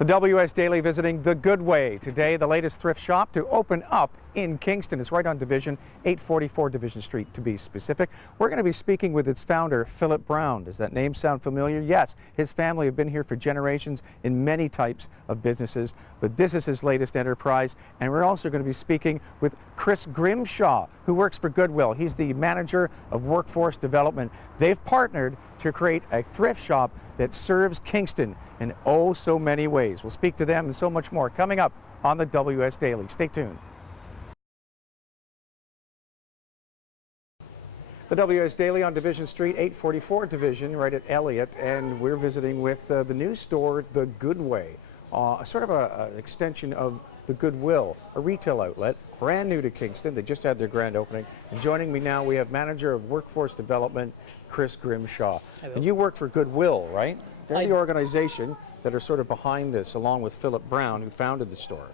The WS Daily visiting the Goodway. Today, the latest thrift shop to open up in Kingston. It's right on Division, 844 Division Street to be specific. We're going to be speaking with its founder, Philip Brown. Does that name sound familiar? Yes, his family have been here for generations in many types of businesses, but this is his latest enterprise. And we're also going to be speaking with Chris Grimshaw, who works for Goodwill. He's the manager of workforce development. They've partnered to create a thrift shop that serves Kingston in oh so many ways. We'll speak to them and so much more coming up on the WS Daily. Stay tuned. The WS Daily on Division Street, 844 Division, right at Elliott, and we're visiting with the new store, the Goodway, sort of an extension of the Goodwill, a retail outlet, brand new to Kingston. They just had their grand opening. And joining me now, we have Manager of Workforce Development, Chris Grimshaw. Hello. And you work for Goodwill, right? They're the organization that are sort of behind this, along with Philip Brown, who founded the store.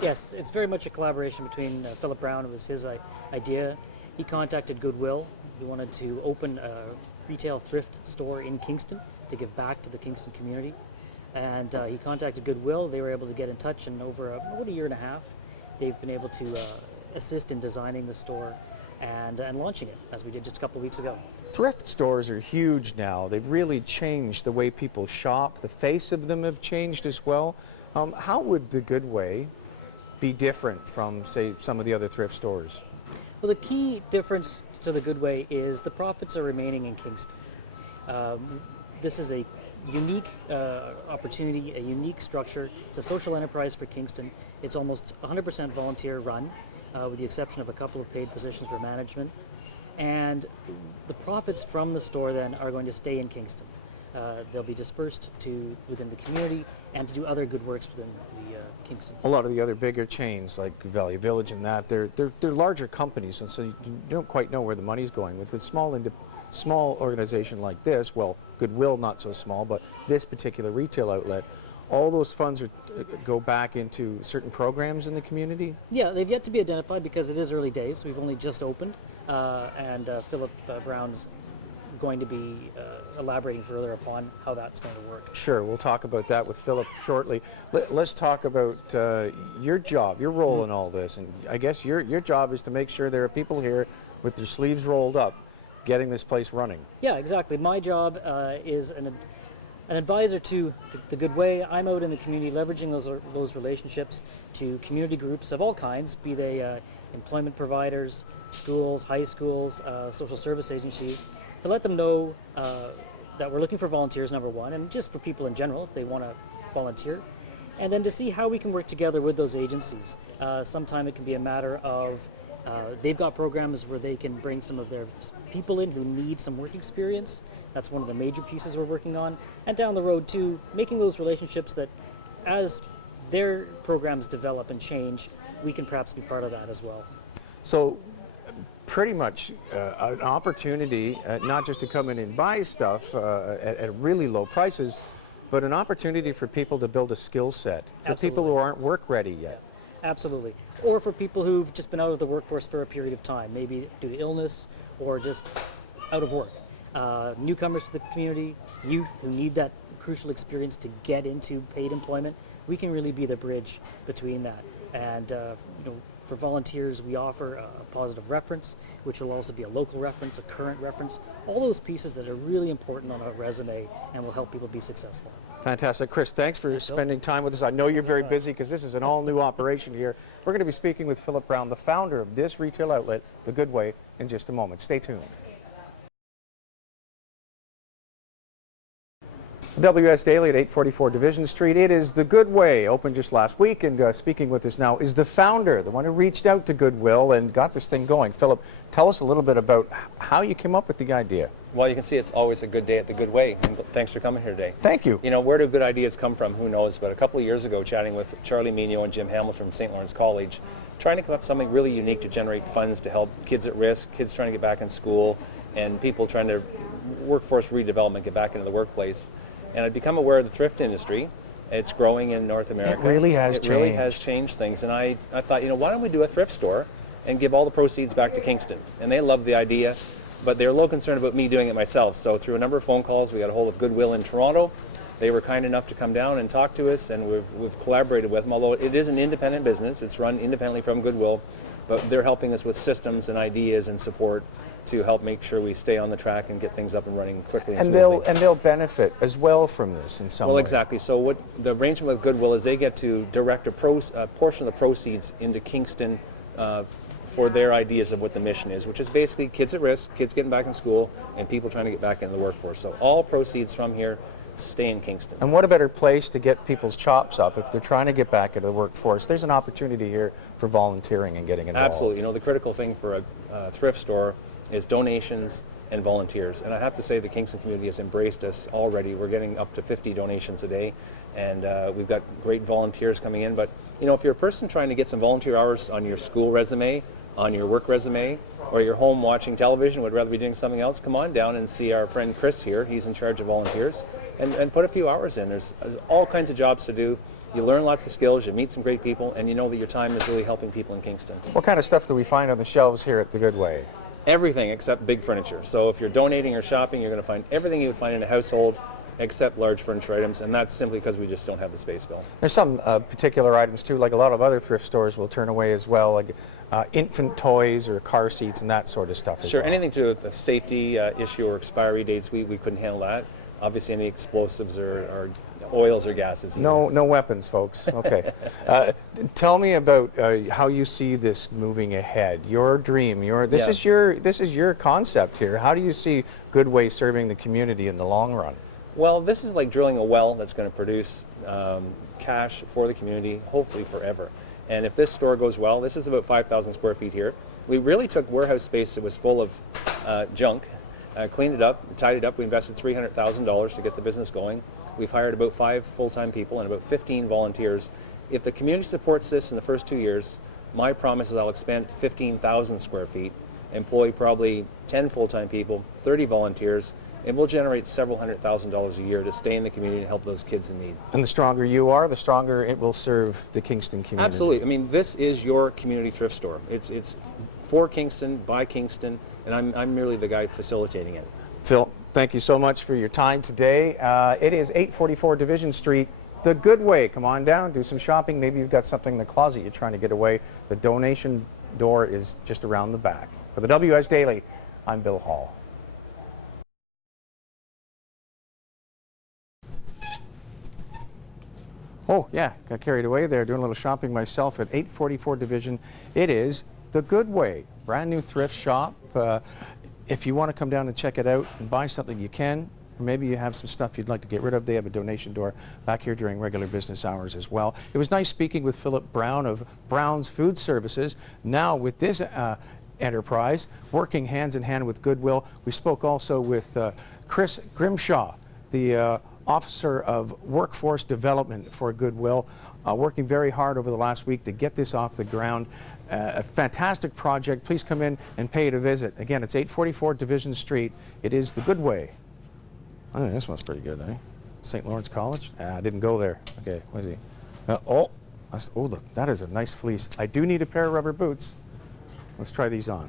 Yes, it's very much a collaboration between Philip Brown. It was his idea. He contacted Goodwill. He wanted to open a retail thrift store in Kingston to give back to the Kingston community. And he contacted Goodwill. They were able to get in touch, and over about a year and a half, they've been able to assist in designing the store and launching it, as we did just a couple of weeks ago. Thrift stores are huge now. They've really changed the way people shop. The face of them have changed as well. How would the Goodway be different from, say, some of the other thrift stores? Well, the key difference to the Goodway is the profits are remaining in Kingston. This is a unique opportunity, a unique structure. It's a social enterprise for Kingston. It's almost 100% volunteer run, with the exception of a couple of paid positions for management. And the profits from the store then are going to stay in Kingston. They'll be dispersed within the community and to do other good works within the Kingston. A lot of the other bigger chains like Valley Village and that, they're larger companies, and so you don't quite know where the money's going. With a small organization like this, well, Goodwill not so small, but this particular retail outlet, all those funds go back into certain programs in the community? Yeah, they've yet to be identified because it is early days. We've only just opened, and Philip Brown's going to be elaborating further upon how that's going to work. Sure, we'll talk about that with Philip shortly. Let's talk about your job, your role in all this, and I guess your job is to make sure there are people here with their sleeves rolled up getting this place running. Yeah, exactly. My job is an advisor to the Goodway. I'm out in the community leveraging those relationships to community groups of all kinds, be they employment providers, schools, high schools, social service agencies, to let them know that we're looking for volunteers, number one, and just for people in general if they want to volunteer, and then to see how we can work together with those agencies. Sometimes it can be a matter of they've got programs where they can bring some of their people in who need some work experience. That's one of the major pieces we're working on. And down the road too, making those relationships that as their programs develop and change, we can perhaps be part of that as well. So pretty much an opportunity not just to come in and buy stuff at really low prices, but an opportunity for people to build a skill set, for people who aren't work ready yet. Absolutely. Or for people who've just been out of the workforce for a period of time, maybe due to illness or just out of work. Newcomers to the community, youth who need that crucial experience to get into paid employment, we can really be the bridge between that. And for volunteers, we offer a positive reference, which will also be a local reference, a current reference, all those pieces that are really important on a resume and will help people be successful. Fantastic. Chris, thanks for spending time with us. I know you're very busy because this is an all-new operation here. We're going to be speaking with Philip Brown, the founder of this retail outlet, the Goodway, in just a moment. Stay tuned. WS Daily at 844 Division Street. It is the Goodway, opened just last week, and speaking with us now is the founder, the one who reached out to Goodwill and got this thing going. Philip, tell us a little bit about how you came up with the idea. Well, you can see it's always a good day at the Goodway, and thanks for coming here today. Thank you. You know, where do good ideas come from? Who knows? But a couple of years ago, chatting with Charlie Migno and Jim Hamilton from St. Lawrence College, trying to come up with something really unique to generate funds to help kids at risk, kids trying to get back in school, and people trying to workforce redevelopment, get back into the workplace. And I'd become aware of the thrift industry. It's growing in North America. It really has changed. It really has changed things. And I thought, why don't we do a thrift store and give all the proceeds back to Kingston? And they loved the idea. but they were a little concerned about me doing it myself. So through a number of phone calls, we got a hold of Goodwill in Toronto, They were kind enough to come down and talk to us, and we've collaborated with them, although it is an independent business. It's run independently from Goodwill, but they're helping us with systems and ideas and support to help make sure we stay on the track and get things up and running quickly and smoothly. They'll benefit as well from this in some way. Well, exactly. So what the arrangement with Goodwill is, they get to direct a portion of the proceeds into Kingston for their ideas of what the mission is, which is basically kids at risk, kids getting back in school, and people trying to get back into the workforce. So all proceeds from here stay in Kingston. And what a better place to get people's chops up if they're trying to get back into the workforce. There's an opportunity here for volunteering and getting involved. Absolutely. You know, the critical thing for a thrift store is donations and volunteers. And I have to say the Kingston community has embraced us already. We're getting up to 50 donations a day, and we've got great volunteers coming in. But, you know, if you're a person trying to get some volunteer hours on your school resume, on your work resume, or you're home watching television, would rather be doing something else, come on down and see our friend Chris here. He's in charge of volunteers, and put a few hours in. There's all kinds of jobs to do. You learn lots of skills, you meet some great people, and you know that your time is really helping people in Kingston. What kind of stuff do we find on the shelves here at the Goodway? Everything except big furniture. So if you're donating or shopping, you're going to find everything you would find in a household except large furniture items, and that's simply because we just don't have the space, Bill. There's some particular items too, like a lot of other thrift stores will turn away as well, like infant toys or car seats and that sort of stuff. Sure, as well. anything to do with a safety issue or expiry dates, we couldn't handle that. Obviously any explosives or oils or gases. No weapons, folks. Okay. Tell me about how you see this moving ahead. Your dream, this is your concept here. How do you see Goodway serving the community in the long run? Well, this is like drilling a well that's going to produce cash for the community, hopefully forever. And if this store goes well, this is about 5,000 square feet here. We really took warehouse space that was full of junk, cleaned it up, tied it up. We invested $300,000 to get the business going. We've hired about 5 full-time people and about 15 volunteers. If the community supports this in the first 2 years, my promise is I'll expand 15,000 square feet, employ probably 10 full-time people, 30 volunteers, and we'll generate several $100,000 a year to stay in the community and help those kids in need. And the stronger you are, the stronger it will serve the Kingston community. Absolutely. I mean, this is your community thrift store. It's for Kingston, by Kingston, and I'm merely the guy facilitating it. Phil, thank you so much for your time today. It is 844 Division Street, the Goodway. Come on down, do some shopping. Maybe you've got something in the closet you're trying to get away. The donation door is just around the back. For the WS Daily, I'm Bill Hall. Oh yeah, got carried away there doing a little shopping myself at 844 Division. It is the Goodway, brand new thrift shop. If you want to come down and check it out and buy something, you can. Or maybe you have some stuff you'd like to get rid of. They have a donation door back here during regular business hours as well. It was nice speaking with Philip Brown of Brown's Food Services. Now with this enterprise, working hands in hand with Goodwill. We spoke also with Chris Grimshaw, the Officer of Workforce Development for Goodwill, working very hard over the last week to get this off the ground. A fantastic project. Please come in and pay it a visit. Again, it's 844 Division Street. It is the Goodway. Oh, this one's pretty good, eh? St. Lawrence College? I didn't go there. Okay, what is he? Oh, look, that is a nice fleece. I do need a pair of rubber boots. Let's try these on.